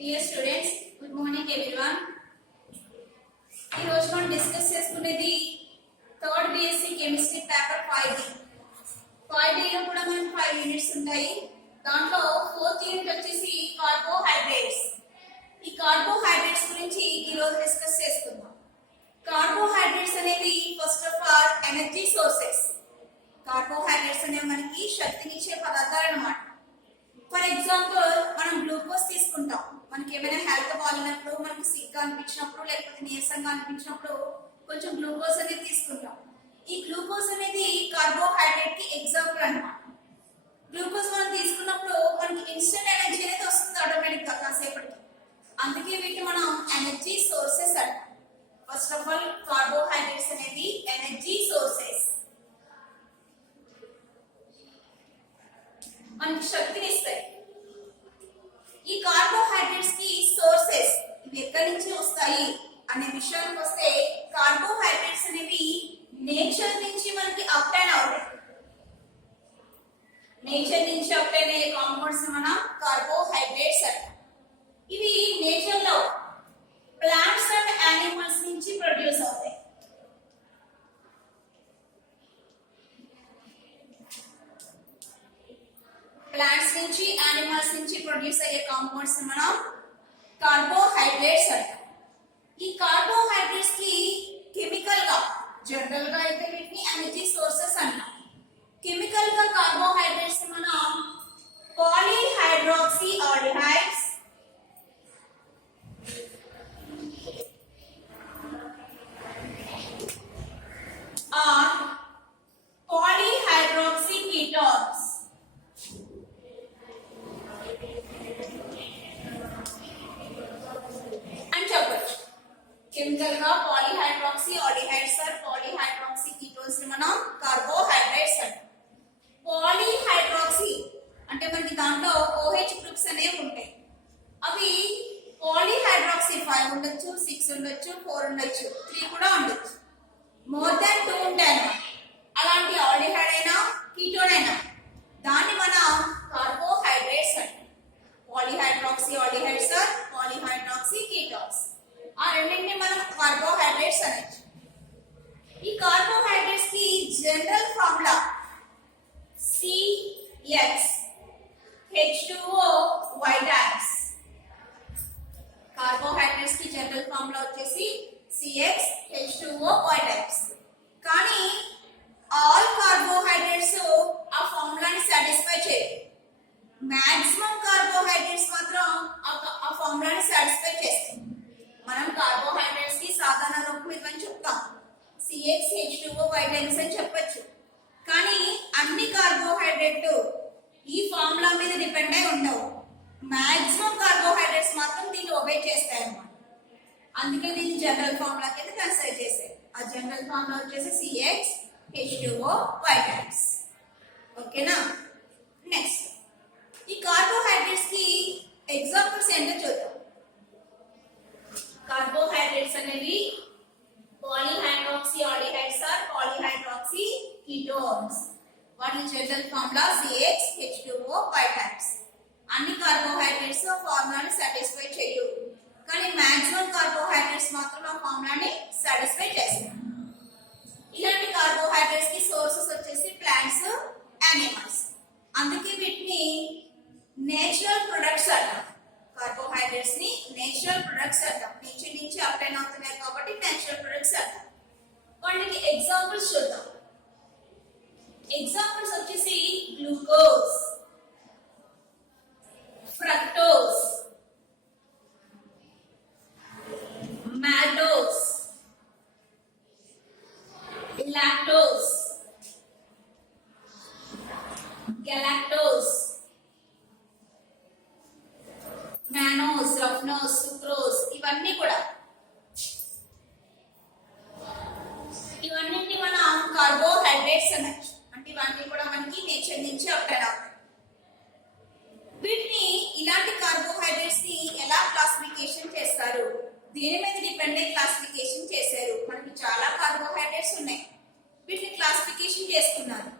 Dear students, good morning everyone. ఈ రోజు మనం డిస్కస్ చేసుకునేది third BSc chemistry paper 5D. 5D లో కూడా మనకి 5 యూనిట్స్ ఉంటాయి. దాంట్లో ఫోర్త్ యూనిట్ వచ్చేసి కార్బోహైడ్రేట్స్. ఈ కార్బోహైడ్రేట్స్ గురించి ఈ రోజు డిస్కస్ చేసుకుందాం. కార్బోహైడ్రేట్స్ అనేది first of all energy sources. Carbohydrates అనేవి మనకి శక్తినిచ్చే పదార్థాలు అన్నమాట. ఫర్ ఎగ్జాంపుల్ మనం గ్లూకోజ్ తీసుకుంటాం. మనకి ఏమైనా హెల్త్ బాగాలేనప్పుడు, మనకి సిక్ గా అనిపించినప్పుడు, లేకపోతే నీరసంగా అనిపించినప్పుడు కొంచెం గ్లూకోజ్ అనేది తీసుకుంటాం. ఈ గ్లూకోజ్ అనేది కార్బోహైడ్రేట్ కి ఎగ్జాంపుల్ అన్నమాట. గ్లూకోజ్ మనం తీసుకున్నప్పుడు మనకి ఇన్స్టెంట్ ఎనర్జీ అనేది వస్తుంది ఆటోమేటిక్ గా కాసేపటికి. అందుకే వీటిని మనం ఎనర్జీ సోర్సెస్ అంటాం. ఫస్ట్ ఆఫ్ ఆల్ కార్బోహైడ్రేట్స్ అనేది ఎనర్జీ సోర్సెస్, మనకి శక్తిని ఇస్తాయి. ఈ కార్బోహైడ్రేట్స్ కి సోర్సెస్ ఇవి ఎక్కడి నుంచి వస్తాయి అనే విషయానికి వస్తే, కార్బోహైడ్రేట్స్ అనేవి నేచర్ నుంచి మనకి అప్టైన్ అవుతాయి. నేచర్ నుంచి అప్టైన్ అయ్యే కాంపౌండ్స్ మనం కార్బోహైడ్రేట్స్ అంటాం. ఇవి నేచర్ లో ప్లాంట్స్ అండ్ యానిమల్స్ నుంచి ప్రొడ్యూస్ అవుతాయి. ప్లాంట్స్ నుంచి యానిమల్స్ నుంచి ప్రొడ్యూస్ అయ్యే కాంపౌండ్స్ మనం కార్బోహైడ్రేట్స్ అంటాం. ఈ కార్బోహైడ్రేట్స్ కి కెమికల్ గా, జనరల్ గా అయితే వీటిని ఎనర్జీ సోర్సెస్ అంటాం. కెమికల్ గా కార్బోహైడ్రేట్స్ మనం పాలీహైడ్రాక్సీ ఆల్డిహైడ్స్, ఆర్ పాలీహైడ్రాక్సీ కీటోన్స్ అని చెప్పొచ్చు. కెమికల్ గా పాలీహైడ్రాక్సీ ఆల్డిహైడ్స్ ఆర్ పాలీహైడ్రాక్సీ కీటోన్స్ ని మనం కార్బోహైడ్రేట్స్ అంటాం. పాలీహైడ్రాక్సీ అంటే మనకి దాంట్లో OH గ్రూప్స్ అనేవి ఉంటాయి. అవి పాలీహైడ్రాక్సీ 5 ఉండొచ్చు, 6 ఉండొచ్చు, 4 ఉండొచ్చు, 3 కూడా ఉండొచ్చు. మోర్ దాన్ 2 ఉంటాయి అన్నమాట. అలాంటి ఆల్డిహైడ్ అయినా కీటోన్ అయినా దాన్ని మనం కార్బోహైడ్రేట్స్ అంటాం. పాలీహైడ్రాక్సీ ఆల్డిహైడ్స్ ఆర్ పాలీహైడ్రాక్సీ కీటోన్స్, ఆ రెండింటిని మనం కార్బోహైడ్రేట్స్ అనొచ్చు. ఈ కార్బోహైడ్రేట్స్ కి జనరల్ ఫార్ములా CXH2O కార్బోహైడ్రేట్స్ కి జనరల్ ఫార్ములా వచ్చేసి CXH2O. కానీ ఆల్ కార్బోహైడ్రేట్స్ ఆ ఫార్ములాని సాటిస్ఫై చేయవు. మాక్సిమం కార్బోహైడ్రేట్స్ మాత్రం ఆ ఫార్ములాని సాటిస్ఫై చేస్తాయి. మనం కార్బోహైడ్రేట్స్ కి సాధారణ రూపం ఇవని చెప్తాం, CXH2O అని చెప్పొచ్చు. కానీ అన్ని కార్బోహైడ్రేట్ ఈ ఫార్ములా మీద డిపెండ్ అయి ఉండవు. మాక్సిమం కార్బోహైడ్రేట్స్ మాత్రం దీన్ని ఒబే చేస్తాయి అన్నమాట. అందుకే దీన్ని జనరల్ ఫార్ములా కింద కన్సిడర్ చేశారు. ఆ జనరల్ ఫార్ములా వచ్చేసి CXH2O. ఓకేనా? నెక్స్ట్, ఈ కార్బోహైడ్రేట్స్ కి ఎగ్జాంపుల్స్ ఏంటో చూద్దాం. కార్బోహైడ్రేట్స్ అనేవి పాలీహైడ్రాక్సీ ఆల్డిహైడ్స్ ఆర్ పాలీహైడ్రాక్సీ కీటోన్స్. వాటి జనరల్ ఫార్ములా CXH2O. అన్ని కార్బోహైడ్రేట్స్ ఫార్ములాని సాటిస్ఫై చేయవు, కానీ మాక్సిమం కార్బోహైడ్రేట్స్ మాత్రం ఆ ఫార్ములాని సాటిస్ఫై చేస్తాయి. ఇలాంటి కార్బోహైడ్రేట్స్ కి సోర్సెస్ వచ్చేసి ప్లాంట్స్, యానిమల్స్. అందుకే వీటిని నేచురల్ ప్రొడక్ట్స్ అంటాం. కార్బోహైడ్రేట్స్ ని నేచురల్ ప్రొడక్ట్స్ అంటాం. నేచర్ నుంచి అప్టైన్ అవుతున్నాయి కాబట్టి నేచురల్ ప్రొడక్ట్స్ అంటాం. వాటికి ఎగ్జాంపుల్స్ చూద్దాం. ఎగ్జాంపుల్స్ వచ్చేసి glucose, fructose, maltose, lactose, galactose, mannose, raffinose, sucrose. ఇవన్నీ కూడా ఇవన్నీ మనం కార్బోహైడ్రేట్స్ అనొచ్చు. అంటే ఇవన్నీ కూడా మనకి నేచర్ నుంచి అప్టైన్ అవుతాయి. వీటిని ఇలాంటి కార్బోహైడ్రేట్స్ ని ఎలా క్లాసిఫికేషన్ చేస్తారు? దీని మీద డిపెండ్ అయ్యి క్లాసిఫికేషన్ చేశారు. మనకి చాలా కార్బోహైడ్రేట్స్ ఉన్నాయి, వీటిని క్లాసిఫికేషన్ చేసుకున్నారు.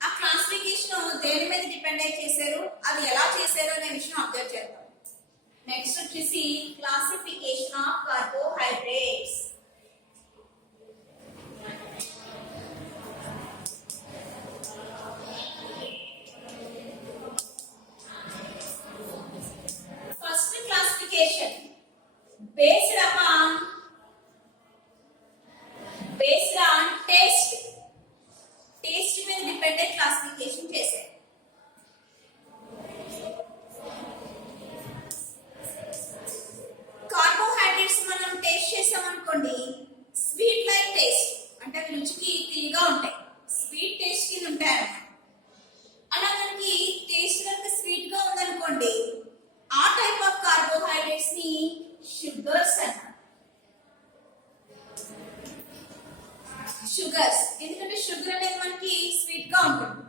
ఆ క్లాసిఫికేషన్ దేని మీద డిపెండ్ అయ్యి చేశారు, అది ఎలా చేశారు అనే విషయం అబ్జర్వ్ చేద్దాం. నెక్స్ట్ వచ్చేసి classification of carbohydrates. First classification based on taste మీద డిపెండెంట్ క్లాసిఫికేషన్ చేశారు. కార్బోహైడ్రేట్స్ మనం టేస్ట్ చేసాం అనుకోండి, స్వీట్ లైక్ టేస్ట్ అంటే అవి రుచికి తీయగా ఉంటాయి, స్వీట్ టేస్ట్ కింద ఉంటాయి అన్నమాట. అలా మనకి టేస్ట్ కనుక స్వీట్ గా ఉందనుకోండి, ఆ టైప్ ఆఫ్ కార్బోహైడ్రేట్స్ ని షుగర్స్ అంటారు. షుగర్స్ ఎందుకంటే షుగర్ అనేది మనకి స్వీట్ గా ఉంటుంది.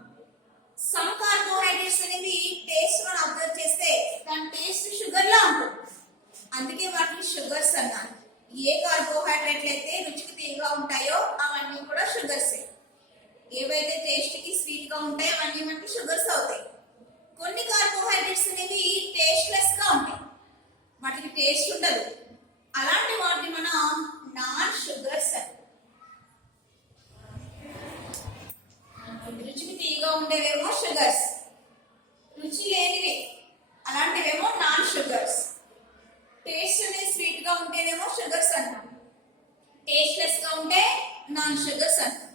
సమ్ కార్బోహైడ్రేట్స్ అనేవి టేస్ట్ మనం అబ్జర్వ్ చేస్తే దాని టేస్ట్ షుగర్ లా ఉంటుంది, అందుకే వాటిని షుగర్స్ అన్నారు. ఏ కార్బోహైడ్రేట్లు అయితే రుచికి తీయగా ఉంటాయో అవన్నీ కూడా షుగర్స్. ఏవైతే టేస్ట్ కి స్వీట్ గా ఉంటాయో అవన్నీ మనకి షుగర్స్ అవుతాయి. కొన్ని కార్బోహైడ్రేట్స్ అనేవి టేస్ట్లెస్ గా ఉంటాయి, వాటికి టేస్ట్ ఉండదు, అలాంటి వాటిని మనం నాన్ షుగర్స్ అంటాం. రుచికి తీయగా ఉండేవేమో షుగర్స్, రుచి లేనివి అలాంటివేమో నాన్ షుగర్స్. టేస్ట్ అనేది స్వీట్ గా ఉంటేనేమో షుగర్స్ అంటాం, టేస్ట్లెస్ గా ఉంటే నాన్ షుగర్స్ అంటాం.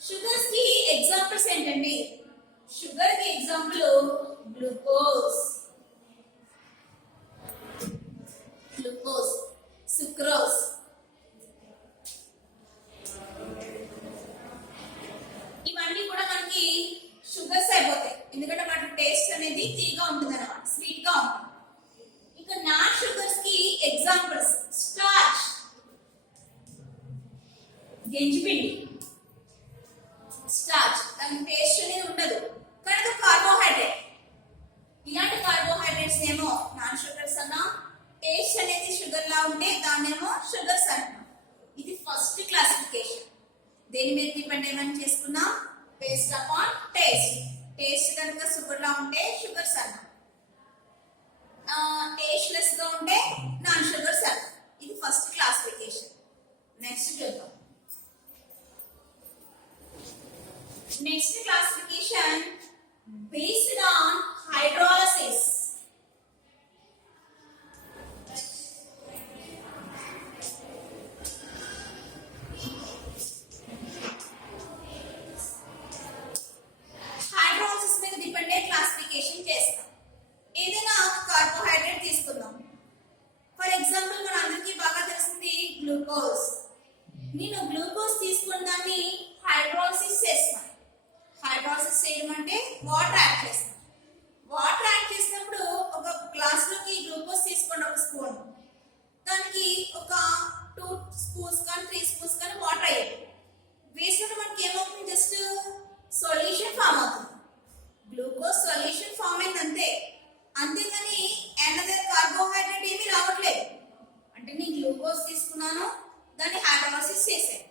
షుగర్స్ కి ఎగ్జాంపుల్స్ ఏంటండి? షుగర్ కి ఎగ్జాంపుల్ గ్లూకోజ్, సుక్రోజ్. ఇవన్నీ కూడా మనకి షుగర్స్ అయిపోతాయి, ఎందుకంటే వాటి టేస్ట్ అనేది తీగా ఉంటుంది అన్నమాట, స్వీట్ గా ఉంటుంది. ఇంకా నాన్ షుగర్స్ కి ఎగ్జాంపుల్స్ స్టార్చ్, గంజిపిండి. స్టార్చ్ దాని టేస్ట్ అనేది ఉండదు, కానీ అది కార్బోహైడ్రేట్. ఇలాంటి కార్బోహైడ్రేట్స్ ఏమో నాన్ షుగర్స్ అన్నా, టేస్ట్ అనేది షుగర్ లా ఉంటే దాన్నేమో షుగర్స్ అంటాం. ఇది ఫస్ట్ క్లాసిఫికేషన్. దేని మీద డిపెండ్ ఏమని చేసుకున్నాం? Based upon taste. టేస్ట్ కనుక షుగర్ లా ఉంటే షుగర్స్ అన్నాం, టేస్ట్ లెస్ గా ఉంటే నాన్ షుగర్స్ అన్నాం. ఇది ఫస్ట్ క్లాసిఫికేషన్. నెక్స్ట్ చూద్దాం. Next classification based on hydrolysis. Hydrolysis మీద డిపెండెంట్ క్లాసిఫికేషన్ చేస్తాం. ఏదైనా కార్బోహైడ్రేట్ తీసుకుందాం. ఫర్ ఎగ్జాంపుల్ మన అందరికీ బాగా తెలిసింది గ్లూకోజ్. నేను గ్లూకోజ్ తీసుకున్న దాన్ని హైడ్రోలిసిస్ చేస్తాను. హైడ్రోలిసిస్ చేయడం అంటే వాటర్ యాడ్ చేస్తాం. వాటర్ యాడ్ చేసినప్పుడు ఒక గ్లాస్ లోకి గ్లూకోజ్ తీసుకోండి, ఒక స్పూన్. దానికి ఒక 2 స్పూన్స్ కానీ 3 స్పూన్స్ కానీ వాటర్ అయ్యాయి వేసినప్పుడు మనకి ఏమవుతుంది? జస్ట్ సొల్యూషన్ ఫామ్ అవుతుంది. గ్లూకోజ్ సొల్యూషన్ ఫామ్ అయింది అంతే, అంతేగాని అనదర్ కార్బోహైడ్రేట్ ఏమీ రావట్లేదు. అంటే నేను గ్లూకోజ్ తీసుకున్నాను, దాన్ని హైడ్రోలిసిస్ చేసాను,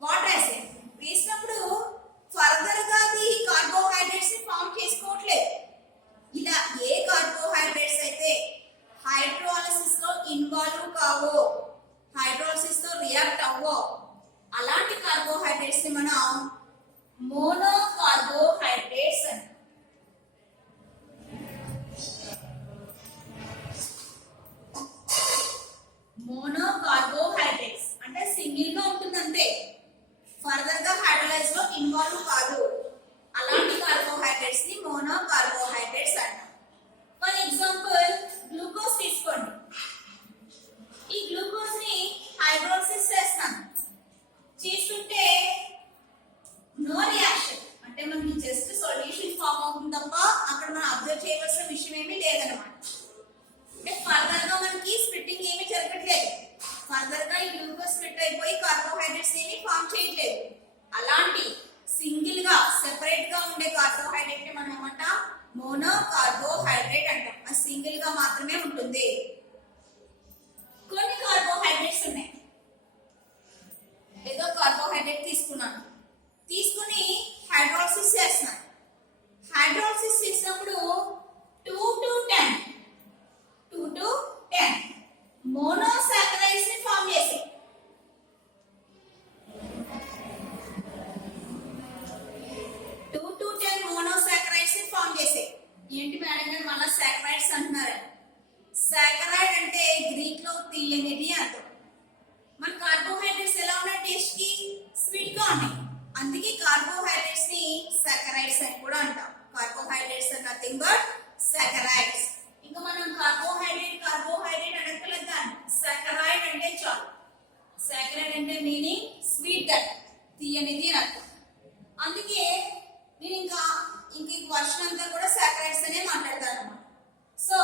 వాటర్ వేసాను. వేసినప్పుడు ఫర్దర్ గా అది కార్బోహైడ్రేట్స్ ని ఫామ్ చేసుకోవట్లేదు. ఇలా ఏ కార్బోహైడ్రేట్స్ అయితే హైడ్రోలిసిస్ లో ఇన్వాల్వ్ కావో, హైడ్రోలిసిస్ తో రియాక్ట్ అవ్వో, అలాంటి కార్బోహైడ్రేట్స్ ని మనం మోనో కార్బోహైడ్రేట్స్ అంటాం. మోనో కార్బోహైడ్రేట్స్ అంటే సింగిల్ గా ఉంటుంది అంతే, ఫర్దర్ గా హైడ్రోలైజ్ లో ఇన్వాల్వ్ కాదు. అలాంటి కార్బోహైడ్రేట్స్ ని మోనో కార్బోహైడ్రేట్స్ అంటాం. ఫర్ ఎగ్జాంపుల్ గ్లూకోజ్ తీసుకోండి. ఈ గ్లూకోజ్ ని హైడ్రోలిసిస్ చేస్తాం, చేస్తుంటే నో రియాక్షన్, అంటే మనకి జస్ట్ సొల్యూషన్ ఫామ్ అవుతుంది తప్ప అక్కడ మనం అబ్జర్వ్ చేయవలసిన విషయం ఏమీ లేదనమాట. అంటే ఫర్దర్ గా మనకి స్ప్లిట్టింగ్ ఏమీ జరగట్లేదు, ఫర్దర్ గా ఈ గ్లూకోజ్ స్ప్లిట్ అయిపోయి కార్బోహైడ్రేట్స్ ఏమీ ఫామ్ చేయట్లేదు. అలాంటి సింగిల్ గా సెపరేట్ గా ఉండే కార్బోహైడ్రేట్ ని మనం ఏమంటాం? మోనో కార్బోహైడ్రేట్ అంటాం. అది సింగిల్ గా మాత్రమే ఉంటుంది. కొన్ని కార్బోహైడ్రేట్స్ ఉన్నాయి. ఏదో కార్బోహైడ్రేట్ తీసుకున్నాను, తీసుకుని హైడ్రోలిసిస్ చేస్తున్నాను. హైడ్రోలిసిస్ చేసినప్పుడు 2 to 10 మోనోసాకరైడ్స్ ని ఫామ్ చేసాయి. 2 to 10 మోనోసాకరైడ్స్ ని ఫామ్ చేసాయి. ఏంటి మేడం గారు మళ్ళీ సాకరైడ్స్ అంటున్నారు? సాకరైడ్ అంటే గ్రీక్ లో తీయనిది అర్థం. మన కార్బోహైడ్రేట్స్ ఎలా ఉన్నాయి? టేస్ట్ కి స్వీట్ గా ఉన్నాయి. అందుకే కార్బోహైడ్రేట్స్ ని సాకరైడ్స్ అని కూడా అంటాం. Carbohydrates are nothing but saccharides. ఇంకా మనం కార్బోహైడ్రేట్ అనక్కర్లేదు దాన్ని. సాకరైడ్ అంటే చాలు. సాకరైడ్ అంటే మీనింగ్ స్వీట్ గా, తీయనిది అని అర్థం. అందుకే నేను ఇంకా ఈ వర్షన్ అంతా కూడా సాకరైడ్స్ అనే మాట్లాడతాను అన్నమాట. సో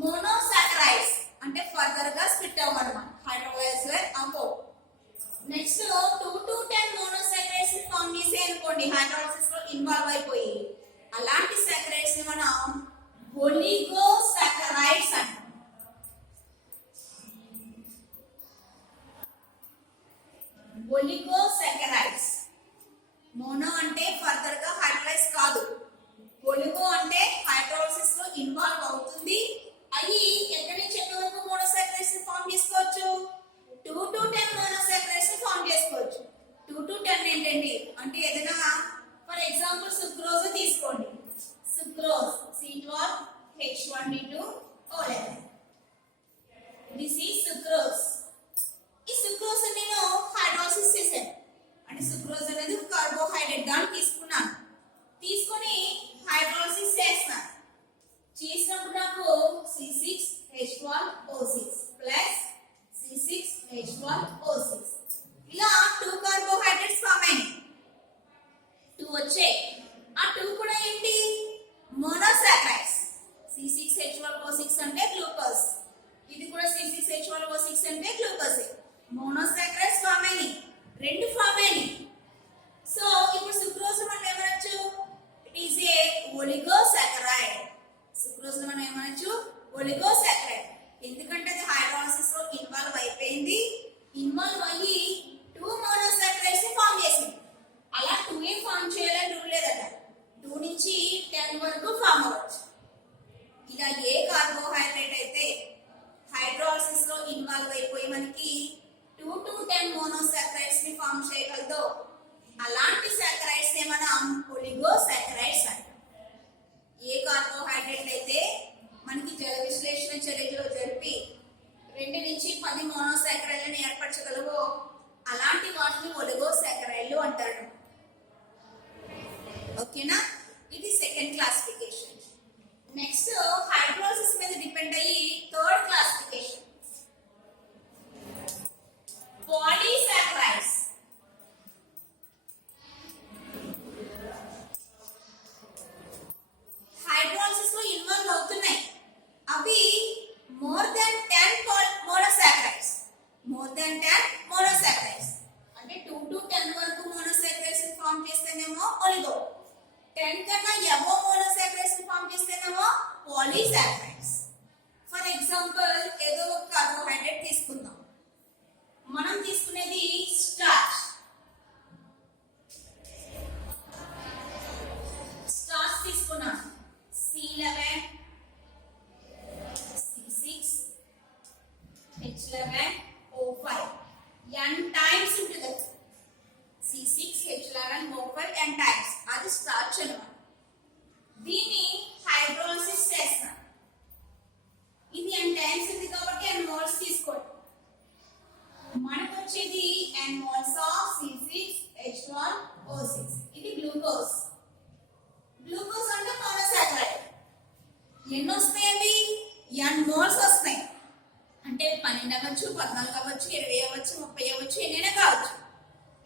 మోనోసాకరైడ్స్ అంటే ఫర్దర్ గా స్ప్లిట్ అవ్వమన్నమాట. హైడ్రోలైజ్ అవ్వో. నెక్స్ట్ 2 to 10 మోనోసాకరైడ్స్ ని ఫామ్ చేసే అనుకోండి, హైడ్రోలైసిస్ లో ఇన్వాల్వ్ అయిపోయి. అలాంటి సాకరైడ్స్ ని మనం ఒలిగోసాకరైడ్స్ అంటాం. ఒలిగోసాకరైడ్స్. మోనో అంటే ఫర్దర్ గా హైడ్రోలైజ్ కాదు. ఒలిగో అంటే హైడ్రోలైసిస్ లో ఇన్వాల్వ్ అవుతుంది. అవి ఎక్కడి నుంచి ఎక్కడి వరకు మోనోసాకరైడ్స్ ని ఫామ్ చేసుకోవచ్చు? 2 to 10 మోనోసాకరైడ్స్ ని ఫామ్ చేసుకోవచ్చు. 2 to 10 ఏంటండి అంటే ఏదైనా ఫర్ ఎగ్జాంపుల్ సుక్రోజ్ తీసుకోండి. Sucrose C12H1B2O11. This is sucrose. ఈ సుక్రోజ్ నేను హైడ్రోలైసిస్ చేశాను. అంటే సుక్రోజ్ అనేది కార్బోహైడ్రేట్ దాన్ని తీసుకున్నాను. తీసుకొని హైడ్రోలైసిస్ చేస్తాను. చేసినప్పుడు నాకు C6H12O6 ప్లస్ C6H12O6 ఇలా 2 కార్బోహైడ్రేట్స్ ఫామ్ అయ్యాయి. 2 వచ్చాయి. ఆ 2 కూడా ఏంటి? మోనోసాకరైడ్స్. C6H12O6 అంటే గ్లూకోజ్. ఇది కూడా C6H12O6 అంటే గ్లూకోజ్. మోనోసాకరైడ్స్ ఫామ్ అయ్యాయి. 2 ఫామ్ అయ్యాయి. సో ఇప్పుడు సుక్రోజ్ మనం ఏమనొచ్చు? It is a oligosaccharide. Sucrose మనం ఏమనొచ్చు? ఒలిగోసాకరైడ్. ఎందుకంటే అది హైడ్రోలైసిస్ లో ఇన్వాల్వ్ అయిపోయింది. ఇన్వాల్వ్ అయ్యి 2 మోనోసాకరైడ్స్ ని ఫామ్ చేసింది. అలా 2 ఏ ఫామ్ చేయాలని రూల్ లేదట. 2 నుంచి 10 వరకు ఫామ్ అవ్వచ్చు. ఇలా ఏ కార్బోహైడ్రేట్ అయితే హైడ్రోలైసిస్ లో ఇన్వాల్వ్ అయిపోయి మనకి 2 to 10 మోనోసాకరైడ్స్ ని ఫామ్ చేయగలదో అలాంటి సాకరైడ్స్ ని మనం ఒలిగోసాకరైడ్స్ అంటాం. ఏ కార్బోహైడ్రేట్ అయితే మనకి జల విశ్లేషణ చర్యలో జరిపి 2 నుంచి 10 మోనోసాకరైడ్లను ఏర్పరచగలవో అలాంటి వాటిని ఒలిగోసాకరైడ్లు అంటారు. ఓకేనా? ఇది సెకండ్ క్లాసిఫికేషన్. నెక్స్ట్ హైడ్రోలైసిస్ మీద డిపెండ్ అయ్యి థర్డ్ క్లాసిఫికేషన్ పాలీసాకరైడ్స్. హైడ్రోలైసిస్ లో ఇన్వాల్వ్ అవుతున్నాయి. అవి more than 10 monosaccharides. More than 10 monosaccharides అంటే 2 to 10 వరకు మోనోసాకరైడ్స్ ఫామ్ చేస్తేనేమో ఒలిగో, 10 కన్నా అబోవ్ మోనోసాకరైడ్స్ ఫామ్ చేస్తేనేమో పాలీసాకరైడ్స్. ఫర్ ఎగ్జాంపుల్ ఏదో ఒక కార్బోహైడ్రేట్ తీసుకుందాం. మనం తీసుకునేది స్టార్చ్. స్టార్చ్ తీసుకున్నాం. C11 C6H11O5 n టైమ్స్ ఉంటుంది. C6H11O5 n times. అది స్టార్చ్ అన్నమాట. దీన్ని హైడ్రోలైసిస్ చేస్తాం. ఇది n టైమ్స్ ఉంది కాబట్టి n మోల్స్ తీసుకోండి. మనకు వచ్చేది n మోల్స్ ఆఫ్ C6H12O6. ఇది గ్లూకోజ్. గ్లూకోజ్ అంటే మోనోసాకరైడ్. ఎన్ని వస్తాయి? n మోల్స్ వస్తాయి. అంటే 12 అవ్వచ్చు, 14 అవ్వచ్చు, 20 అవ్వచ్చు, 30 అవ్వచ్చు, ఎన్నైనా కావచ్చు.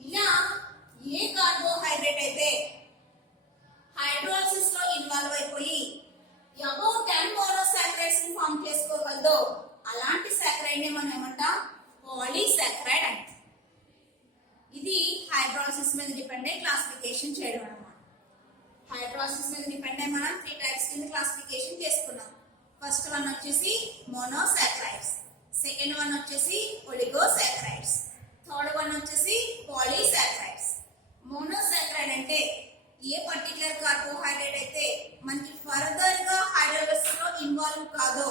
ఇలా ఏ కార్బోహైడ్రేట్ అయితే హైడ్రోలైసిస్ లో ఇన్వాల్వ్ అయిపోయి అబౌవ్ 10 మోనోసాకరైడ్స్ ని ఫామ్ చేసుకోగలదో అలాంటి సాకరైడ్ ని మనం ఏమంటాం? పాలీసాకరైడ్ అంటాం. ఇది హైడ్రోలైసిస్ మీద డిపెండ్ అయ్యి క్లాసిఫికేషన్ చేయడం అన్నమాట. హైడ్రోలైసిస్ మీద డిపెండ్ అయ్యి మనం 3 టైప్స్ కింద క్లాసిఫికేషన్ చేసుకున్నాం. ఫస్ట్ వన్ వచ్చేసి మోనోసాకరైడ్స్, సెకండ్ వన్ వచ్చేసి ఒలిగోసాకరైడ్స్, థర్డ్ వన్ వచ్చేసి పాలీసాకరైడ్స్. మోనోసాకరైడ్ అంటే ఏ పర్టికులర్ కార్బోహైడ్రేట్ అయితే మనకి ఫర్దర్ గా హైడ్రోలైసిస్ లో ఇన్వాల్వ్ కాదో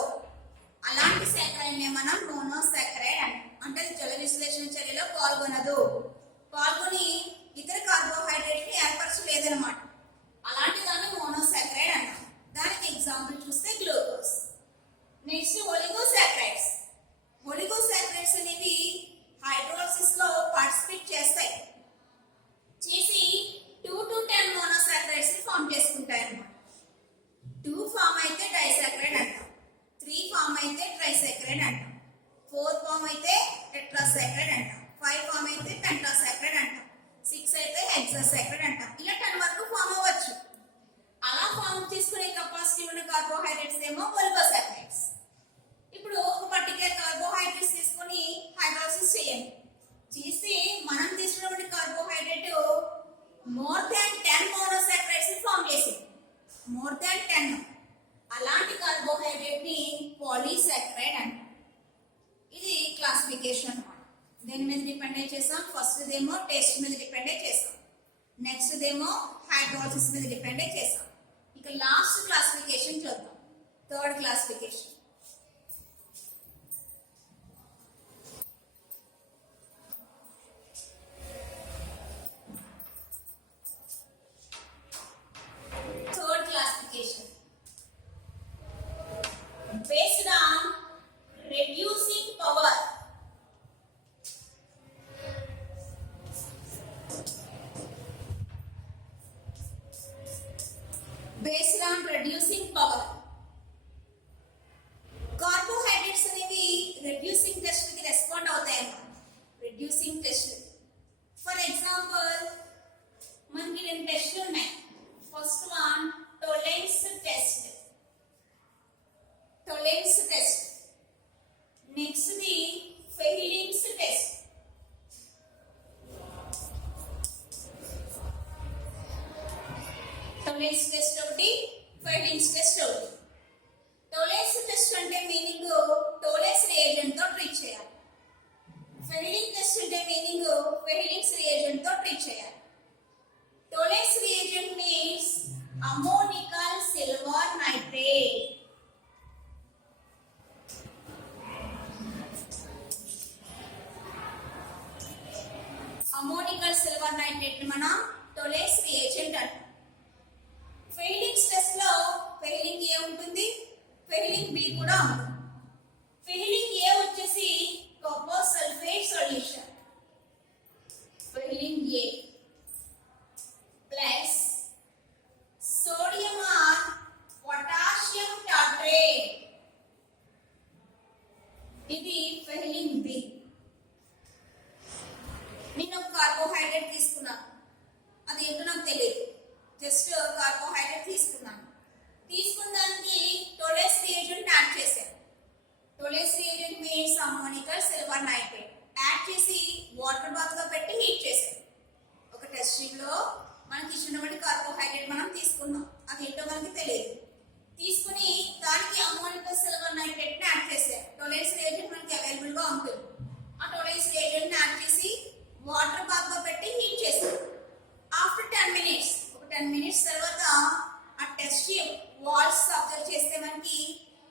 అలాంటి సాకరైడ్ ని మనం మోనోసాకరైడ్ అంటాం. అంటే అది జల విశ్లేషణ చర్యలో పాల్గొనదు, పాల్గొని ఇతర కార్బోహైడ్రేట్ ని ఏర్పరచలేదన్నమాట. అలాంటి దాన్ని మోనోసాకరైడ్ అంటాం. దానికి ఎగ్జాంపుల్ చూస్తే గ్లూకోజ్. Next oligosaccharides. ఒలిగోసాకరైడ్స్ అనేవి హైడ్రోలిసిస్ లో పార్టిసిపేట్ చేస్తాయి, చేసి 2 to 10 మోనోసాకరైడ్స్ ని ఫామ్ చేసుకుంటాయి అన్నమాట. 2 ఫామ్ అయితే డైసాకరైడ్ అంటాం, 3 ఫామ్ అయితే ట్రైసాకరైడ్ అంటాం, 4 ఫామ్ అయితే టెట్రాసాకరైడ్ అంటాం, 5 ఫామ్ అయితే పెంటాసాకరైడ్ అంటాం, 6 అయితే హెక్సాసాకరైడ్ అంటాం. ఇలా 10 వరకు ఫామ్ అవ్వచ్చు. అలా ఫామ్ చేసుకునే కెపాసిటీ ఉన్న కార్బోహైడ్రేట్స్ ఏమో ఒలిగోసాకరైడ్స్. ఇప్పుడు ఒక పర్టికులర్ కార్బోహైడ్రేట్స్ తీసుకొని హైడ్రోలిసిస్ చేయండి, చేసి మనం తీసుకున్నటువంటి కార్బోహైడ్రేట్ మోర్ దాన్ 10 మోనోసాకరైడ్స్ ని ఫామ్ చేసింది, మోర్ దాన్ 10. అలాంటి కార్బోహైడ్రేట్ ని పాలీసాకరైడ్ అంటాం. ఇది క్లాసిఫికేషన్ అన్నమాట. దేని మీద డిపెండ్ అయి చేసాం? ఫస్ట్ దేమో టేస్ట్ మీద డిపెండ్ అయి చేసాం, నెక్స్ట్ దేమో హైడ్రోలిసిస్ మీద డిపెండ్ అయి చేసాం. ఇక లాస్ట్ క్లాసిఫికేషన్ చూద్దాం, third classification. Based on reducing power. Based on reducing power. Carbohydrates అనేవి రెడ్యూసింగ్ టెస్ట్ కి రెస్పాండ్ అవుతాయి అన్నమాట. రెడ్యూసింగ్ టెస్ట్ ఫర్ ఎగ్జాంపుల్ మనకి 2 టెస్ట్లు ఉన్నాయి. First one Tollens test. Tollens test. Next the Fehling's test. Tollens test ఒకటి, Fehling's test ఒకటి. Tollens test అంటే మీనింగ్ టోలెన్స్ రియేజెంట్ తో ట్రీట్ చేయాలి. ఫెయిలింగ్ టెస్ట్ అంటే మీనింగ్ ఫెయిలింగ్స్ రియేజెంట్ తో ట్రీట్ చేయాలి. Tollens reagent means ammoniacal silver nitrate. Ammoniacal silver nitrate ని మనం టోలెన్స్ రియేజెంట్ అంటాం. ఫెయిలింగ్స్ టెస్ట్ లో ఫెయిలింగ్ ఏ ఉంటుంది, ఫెయిలింగ్ బి కూడా ఉంటుంది. ఫెయిలింగ్ ఏ వచ్చేసి copper sulphate solution. Fehling A plus sodium or potassium tartrate. ఇది ఫెయిలింగ్ బి. నేను ఒక కార్బోహైడ్రేట్ తీసుకున్నాను, అది ఏంటో నాకు తెలియదు, జస్ట్ కార్బోహైడ్రేట్ తీసుకున్నాను. తీసుకున్న దానికి టోలెన్స్ రియేజెంట్ యాడ్ చేశాను. Tollens reagent means ammoniacal silver nitrate add చేసి వాటర్ బాత్ లో పెట్టి హీట్ చేశాను. ఒక టెస్ట్ స్ట్రిప్ లో మనకి ఇచ్చినటువంటి కార్బోహైడ్రేట్ మనం తీసుకున్నాం, అది ఏంటో మనకి తెలియదు. తీసుకుని దానికి అమ్మోనికల్ సిల్వర్ నైట్రేట్ ని యాడ్ చేశాను. టోలెన్స్ రియేజెంట్ మనకి అవైలబుల్ గా ఉంటుంది. ఆ టోలెన్స్ రియేజెంట్ ని యాడ్ చేసి వాటర్ బాత్ లో పెట్టి హీట్ చేశాను. ఆఫ్టర్ 10 minutes, ఒక 10 minutes తర్వాత ఆ టెస్ట్ ట్యూబ్ వాల్స్ అబ్జర్వ్ చేస్తే మనకి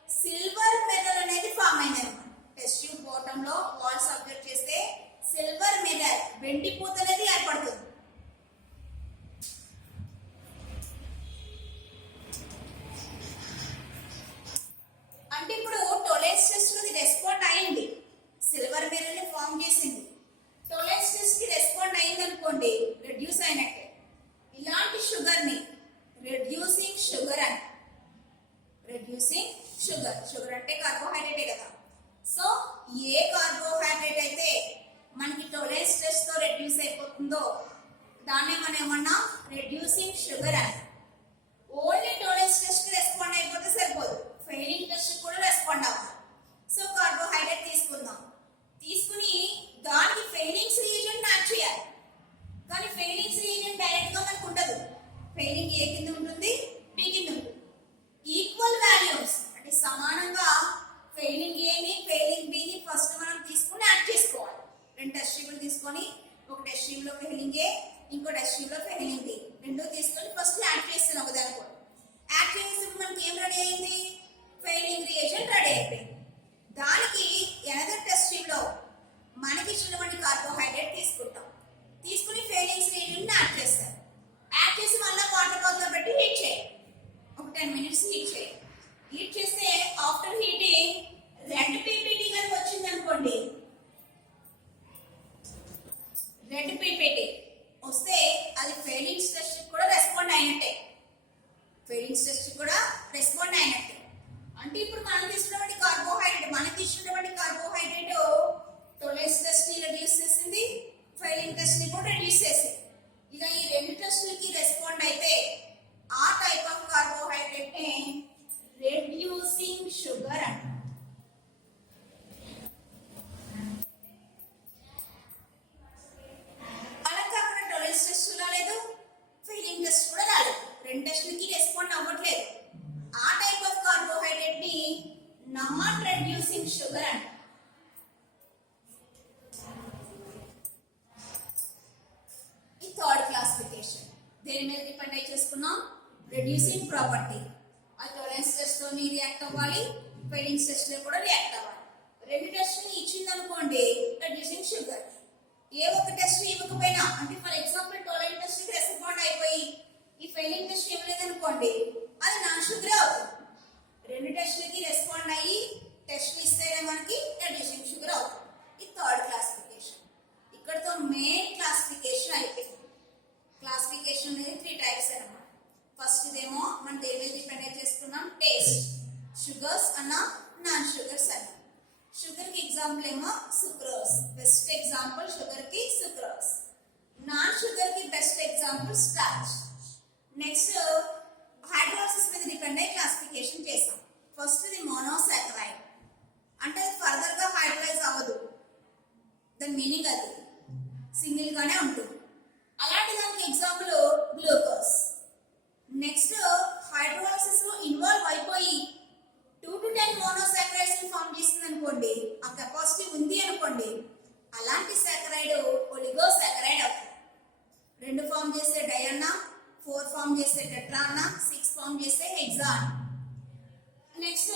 సిల్వర్ మెటల్ అనేది ఫామ్ అయింది అనమాట. టెస్ట్ ట్యూబ్ బాటమ్ లో వాల్స్ అబ్జర్వ్ చేస్తే సిల్వర్ మెటల్ వెండి పూత అనేది ఏర్పడుతుంది. అంటే ఇప్పుడు టోలెన్స్ టెస్ట్ లో రెస్పాండ్ అయింది, సిల్వర్ మెటల్ ని ఫామ్ చేసింది. టోలెన్స్ టెస్ట్ కి రెస్పాండ్ అయింది అనుకోండి, రెడ్యూస్ అయినట్టే. ఇలాంటి షుగర్ ని రెడ్యూసింగ్ షుగర్ అని. రెడ్యూసింగ్ షుగర్, షుగర్ అంటే కార్బోహైడ్రేటే కదా. సో ఏ కార్బోహైడ్రేట్ అయితే మనకి టోలెన్స్ టెస్ట్ తో రెడ్యూస్ అయిపోతుందో దాన్ని మనం ఏమన్నా రెడ్యూసింగ్ షుగర్ అని. ఓన్లీ టోలెన్స్ టెస్ట్ కి రెస్పాండ్ అయిపోతే సరిపోదు, ఫెయిలింగ్ టెస్ట్ కూడా రెస్పాండ్ అవ్వాలి. సో కార్బోహైడ్రేట్ తీసుకుందాం, తీసుకుని దానికి ఫెయిలింగ్స్ రియేజెంట్ యాడ్ చేయాలి. కానీ ఫెయిలింగ్స్ రియేజెంట్ డైరెక్ట్ గా మనకు ఉండదు. ఫెయిలింగ్ ఏ కింద ఉంటుంది, బి కింద ఉంటుంది. ఈక్వల్ వాల్యూస్ అంటే సమానంగా ఫెయిలింగ్ ఏని ఫెయిలింగ్ బిని ఫస్ట్ మనం తీసుకుని యాడ్ చేసుకోవాలి. 2 టెస్ట్ ట్యూబ్లు తీసుకొని ఒక టెస్ట్ ట్యూబ్ లో ఫెయిలింగ్ ఏ, ఇంకో టెస్ట్ ట్యూబ్ లో ఫెయిలింగ్ బి, రెండు తీసుకొని ఫస్ట్ యాడ్ చేస్తాను ఒకదాని కూడా. యాడ్ చేసినప్పుడు మనకి ఏం రెడీ అయింది, ఫెయిలింగ్ రియేజెంట్ రెడీ అయిపోయింది. యూనిట్ యాడ్ చేస్తారు. యాడ్ చేసి మళ్ళీ వాటర్ బాత్ లో పెట్టి హీట్ చేయాలి. ఒక 10 మినిట్స్ హీట్ చేయాలి. హీట్ చేస్తే ఆఫ్టర్ హీటింగ్ రెడ్ పీపీటీ కనుక వచ్చింది అనుకోండి, రెడ్ పీపీటీ వస్తే అది ఫెయిలింగ్ టెస్ట్ కూడా రెస్పాండ్ అయినట్టే. ఫెయిలింగ్ టెస్ట్ కూడా రెస్పాండ్ అయినట్టే. అంటే ఇప్పుడు మనం తీసుకున్నటువంటి కార్బోహైడ్రేట్ టోలరెన్స్ టెస్ట్ ని రెడ్యూస్ చేసింది, ఫెయిలింగ్ టెస్ట్ ని కూడా రెడ్యూస్ చేసింది. ఇక ఈ రెండు టెస్టులకి రెస్పాండ్ అయితే ఆ టైప్ ఆఫ్ కార్బోహైడ్రేట్ ని రెడ్యూసింగ్ షుగర్ అంటారు. అలా కాకుండా టోలరెన్స్ టెస్ట్ రాలేదు, ఫెయిలింగ్ టెస్ట్ కూడా రాలేదు, రెండు టెస్టులకి రెస్పాండ్ అవ్వట్లేదు. ఆ టైప్ ఆఫ్ కార్బోహైడ్రేట్ ని నాన్ రెడ్యూసింగ్ షుగర్ అంటారు. ఈ థర్డ్ క్లాసిఫికేషన్ దేని మీద డిపెండ్ అయి చేసుకున్నాం? Reducing property. ఆ టోలరెన్స్ టెస్ట్ లో రియాక్ట్ అవ్వాలి, ఫెయిలింగ్ టెస్ట్ లో కూడా రియాక్ట్ అవ్వాలి. రెండు టెస్ట్ ని ఇచ్చింది అనుకోండి రెడ్యూసింగ్ షుగర్. ఏ ఒక టెస్ట్ ఇవ్వకపోయినా, అంటే ఫర్ ఎగ్జాంపుల్ టోలరెన్స్ టెస్ట్ కి రెస్పాండ్ అయిపోయి ఈ ఫెయిలింగ్ టెస్ట్ ఇవ్వలేదు అనుకోండి, అది నాన్ షుగర్ అవుతుంది. రెండు టెస్టులకి రెస్పాండ్ అయ్యి టెస్ట్లు ఇస్తేనే మనకి రెడ్యూసింగ్ షుగర్ అవుతుంది. ఈ థర్డ్ క్లాసిఫికేషన్. ఇక్కడతో మెయిన్ క్లాసిఫికేషన్ అయిపోయింది. క్లాసిఫికేషన్ అనేది 3 టైప్స్ అన్నమాట. ఫస్ట్ ఇదేమో మనం దేని మీద డిపెండ్ చేసుకున్నాం? టేస్ట్. షుగర్స్ అన్న నాన్ షుగర్స్ అన్న. షుగర్ కి ఎగ్జాంపుల్ ఏమో సుక్రోస్, బెస్ట్ ఎగ్జాంపుల్ షుగర్ కి సుక్రోస్. నాన్ షుగర్ కి best example starch. Next hidrosis మీద డిపెండ్ అయ్యి క్లాసిఫికేషన్ చేసాం. ఫస్ట్ ఇది మోనోసాకరైడ్, అంటే అది ఫర్దర్ గా హైడ్రోలైజ్ అవ్వదు, దాని మీనింగ్ అది సింగిల్ గానే ఉంటుంది. అలాంటి దానికి ఎగ్జాంపుల్ గ్లూకోజ్. నెక్స్ట్ హైడ్రోలైసిస్ లో ఇన్వాల్వ్ అయిపోయి 2 to 10 మోనోసాకరైడ్స్ ని ఫామ్ చేసింది అనుకోండి, ఆ కెపాసిటీ ఉంది అనుకోండి, అలాంటి సాకరైడ్ ఒలిగోసాకరైడ్ అవుతుంది. 2 ఫామ్ చేసే డయాన్నా, 4 ఫామ్ చేసే టెట్రాన్నా, 6 ఫామ్ చేసే హెక్సాన్. నెక్స్ట్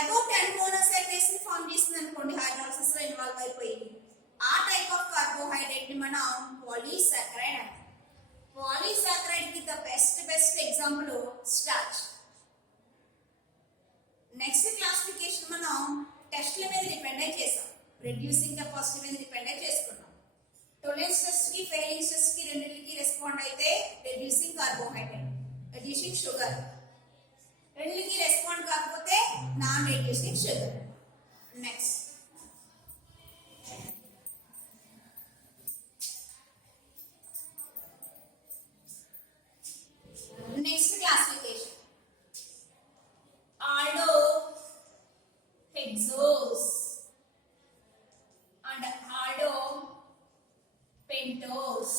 అబౌవ్ 10 మోనోసాకరైడ్స్ ని ఫామ్ చేసింది అనుకోండి హైడ్రోలైసిస్ లో ఇన్వాల్వ్ అయిపోయి, ఆ టైప్ ఆఫ్ కార్బోహైడ్రేట్ ని మనం పాలీసాకరైడ్ అంటాం. పాలీసాకరైడ్ కి the best example starch. Next classification మనం టెస్ట్ల మీద డిపెండ్ అయి చేసాం. రెడ్యూసింగ్ కెపాసిటీ మీద డిపెండ్ అయి చేసుకున్నాం. టోలరెన్స్ టెస్ట్ కి ఫెయిలింగ్ టెస్ట్ కి రెండింటికి రెస్పాండ్ అయితే రెడ్యూసింగ్ కార్బోహైడ్రేట్, రెడ్యూసింగ్ షుగర్. రెండింటికి రెస్పాండ్ కాకపోతే non reducing sugar. Next classification aldo hexoses and aldo pentose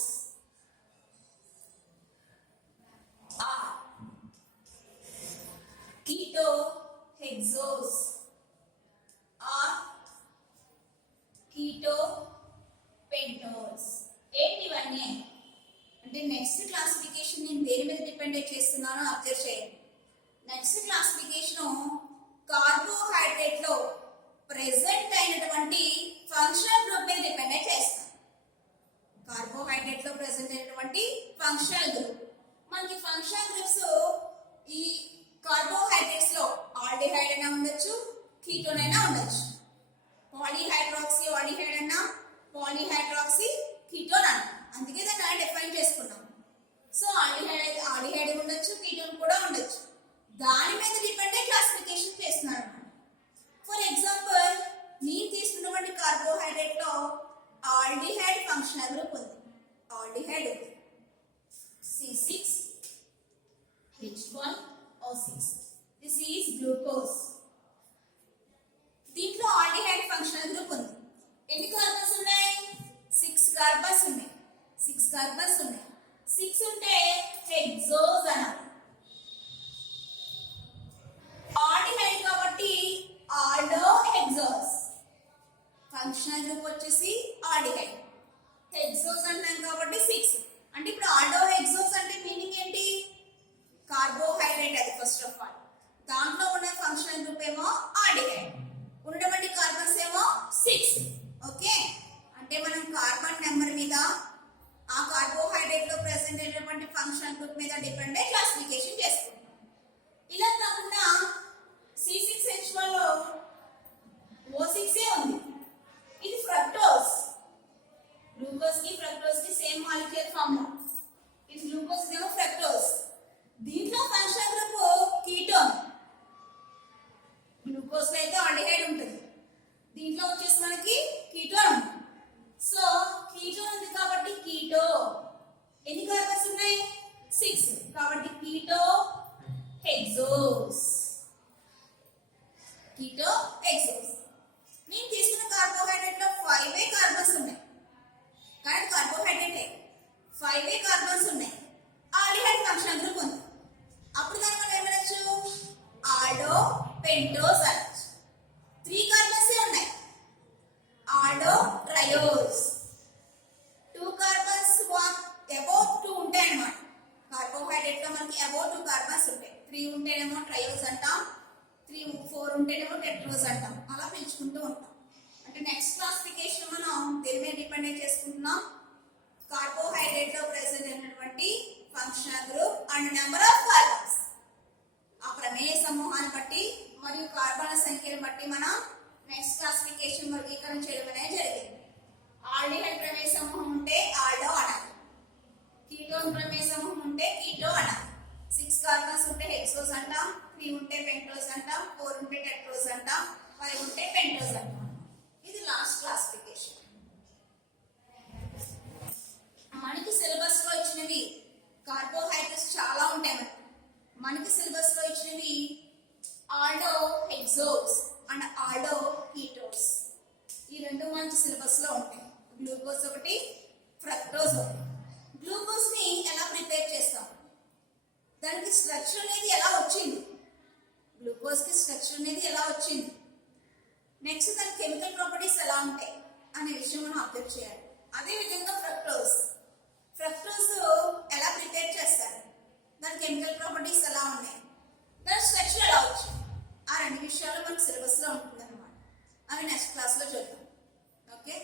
are keto hexose or keto pentose. ఏంటివన్నీ అంటే నెక్స్ట్ క్లాసిఫికేషన్ నేను దేని మీద డిపెండ్ చేస్తున్నానో అబ్జర్వ్ చేయండి. నెక్స్ట్ క్లాసిఫికేషన్ కార్బోహైడ్రేట్ లో ప్రెసెంట్ అయినటువంటి ఫంక్షనల్ గ్రూప్ మీద డిపెండ్ చేస్తాను. కార్బోహైడ్రేట్ లో ప్రెసెంట్ అయినటువంటి ఫంక్షనల్ గ్రూప్. మనకి ఫంక్షనల్ గ్రూప్స్ ఈ కార్బోహైడ్రేట్స్ లో ఆల్డిహైడ్ అయినా ఉండొచ్చు, కీటోన్ అయినా ఉండొచ్చు. పాలీహైడ్రాక్సీ ఆల్డిహైడ్ అన్నా, పాలీహైడ్రాక్సీ కీటోన్ అన్నా, అందుకే దాన్ని డిఫైన్ చేసుకున్నాం. సో ఆల్డిహైడ్ ఉండొచ్చు, కీటోన్ కూడా ఉండొచ్చు. దాని మీద డిపెండ్ అయ్యి క్లాసిఫికేషన్ చేస్తున్నాను. ఫర్ ఎగ్జాంపుల్ నేను తీసుకున్నటువంటి కార్బోహైడ్రేట్ లో ఆల్డిహైడ్ ఫంక్షనల్ గ్రూప్ ఉంది. ఆల్డిహైడ్ ఉంది C6H12O6. This is glucose. దీంట్లో ఆల్డిహైడ్ ఫంక్షనల్ గ్రూప్ ఉంది. ఎన్ని కార్బన్స్ ఉన్నాయి? 6 కార్బన్స్ ఉన్నాయి. 6 కార్బన్స్ ఉన్నాయి. 6 ఉంటే హెక్సోజ్ అన్నారు. ఆల్డిహైడ్ కాబట్టి ఆల్డో హెక్సోజ్. ఫంక్షనల్ గ్రూప్ వచ్చేసి ఆల్డిహైడ్. హెక్సోజ్ అన్నాం కాబట్టి 6. అంటే ఇప్పుడు ఆల్డో హెక్సోజ్ అంటే మీనింగ్ ఏంటి? కార్బోహైడ్రేట్ అది ఫస్ట్ ఆఫ్ ఆల్. దాంట్లో ఉన్న ఫంక్షనల్ గ్రూప్ ఏమో ఆల్డిహైడ్, ఉన్నటువంటి కార్బన్స్ ఏమో 6. ఓకే, అంటే మనం కార్బన్ నెంబర్ మీద ఆ కార్బో ప్రెసెంట్ అయినటువంటి ఫంక్షన్ గ్రూప్ మీద డిపెండ్ అయ్యి క్లాసిఫికేషన్ చేసుకుంటాం. ఇలా కాకుండా C6H12 లో O6 ఉంది. ఇది ఫ్రక్టోజ్. గ్లూకోజ్ కి ఫ్రక్టోజ్ కి సేమ్ మాలిక్యూల్ ఫార్ములా. ఇది గ్లూకోజ్ ఏమో ఫ్రక్టోజ్. దీంట్లో ఫంక్షన్ గ్రూప్ కీటోన్. గ్లూకోజ్ లో అయితే ఆల్డిహైడ్ ఉంటుంది, దీంట్లో వచ్చేసి మనకి కీటోన్. సో కీటోన్ ఉంది కాబట్టి కీటో. ఎన్ని కార్బన్స్ ఉన్నాయి? 6. కాబట్టి కీటో హెక్సోస్. Keto hexoses. నేను తీసుకున్న కార్బోహైడ్రేట్ లో 5 కార్బన్స్ ఉన్నాయి. కానీ కార్బోహైడ్రేట్ 5 కార్బన్స్ ఉన్నాయి. ఆల్డిహైడ్ ఫంక్షన్ గ్రూప్ ఉంది. అప్పుడు దాన్ని మనం ఏమనొచ్చు? ఆల్డో పెంటోస్ అనొచ్చు. 3 కార్బన్స్ ఉన్నాయి. Aldo triose. 2 కార్బన్స్ అబౌవ్ 2 ఉంటాయి అన్నమాట. కార్బోహైడ్రేట్ లో మనకి అబౌవ్ 2 కార్బన్స్ ఉంటాయి. 3 ఉంటేనేమో ట్రయోస్ అంటాం, 3 4 ఉంటేనేమో టెట్రోస్ అంటాం. అలా పెంచుకుంటూ ఉంటాం. అంటే నెక్స్ట్ క్లాసిఫికేషన్ మనం దేని మీద డిపెండ్ చేసుకుంటున్నాం? కార్బోహైడ్రేట్ లో ప్రెసెంట్ అయినటువంటి functional group and number of carbons. ఆ ప్రమేయ సమూహాన్ని బట్టి మరియు కార్బన్ సంఖ్యను బట్టి మనం నెక్స్ట్ క్లాసిఫికేషన్ వర్గీకరణ చేయడం అనేది జరిగింది. ఆల్డిహైడ్ ప్రమేయ సమూహం ఉంటే ఆల్డో అనాలి. కీటోన్ ప్రమేయ సమూహం ఉంటే కీటో అనాలి. 6 కార్బన్స్ ఉంటే హెక్సోస్ అంటాం, 3 ఉంటే పెంటోస్ అంటాం, 4 ఉంటే టెట్రోస్ అంటాం, 5 ఉంటే పెంటోస్ అంటాం. ఇది లాస్ట్ క్లాసిఫికేషన్. మనకి సిలబస్ లో ఇచ్చినవి కార్బోహైడ్రేట్స్ చాలా ఉంటాయి. మనకి సిలబస్ లో ఇచ్చినవి aldo hexoses and aldo ketose. ఈ రెండు మనకి సిలబస్ లో ఉంటాయి. గ్లూకోజ్ ఒకటి, ఫ్రక్టోజ్ ఒకటి. గ్లూకోజ్ ని ఎలా ప్రిపేర్ చేస్తాం? దానికి స్ట్రక్చర్ అనేది ఎలా వచ్చింది? గ్లూకోజ్ కి స్ట్రక్చర్ అనేది ఎలా వచ్చింది? నెక్స్ట్ దాని కెమికల్ ప్రాపర్టీస్ ఎలా ఉంటాయి అనే విషయం మనం అబ్జర్వ్ చేయాలి. అదే విధంగా ఫ్రక్టోజ్ ఎలా ప్రిపేర్ చేస్తారు, దాని కెమికల్ ప్రాపర్టీస్ ఎలా ఉన్నాయి, దాని స్ట్రక్చర్ ఎలా వచ్చింది, ఆ రెండు విషయాలు మనకు సిలబస్ లో ఉంటుంది అన్నమాట. అవి నెక్స్ట్ క్లాస్ లో చూద్దాం. ఓకే.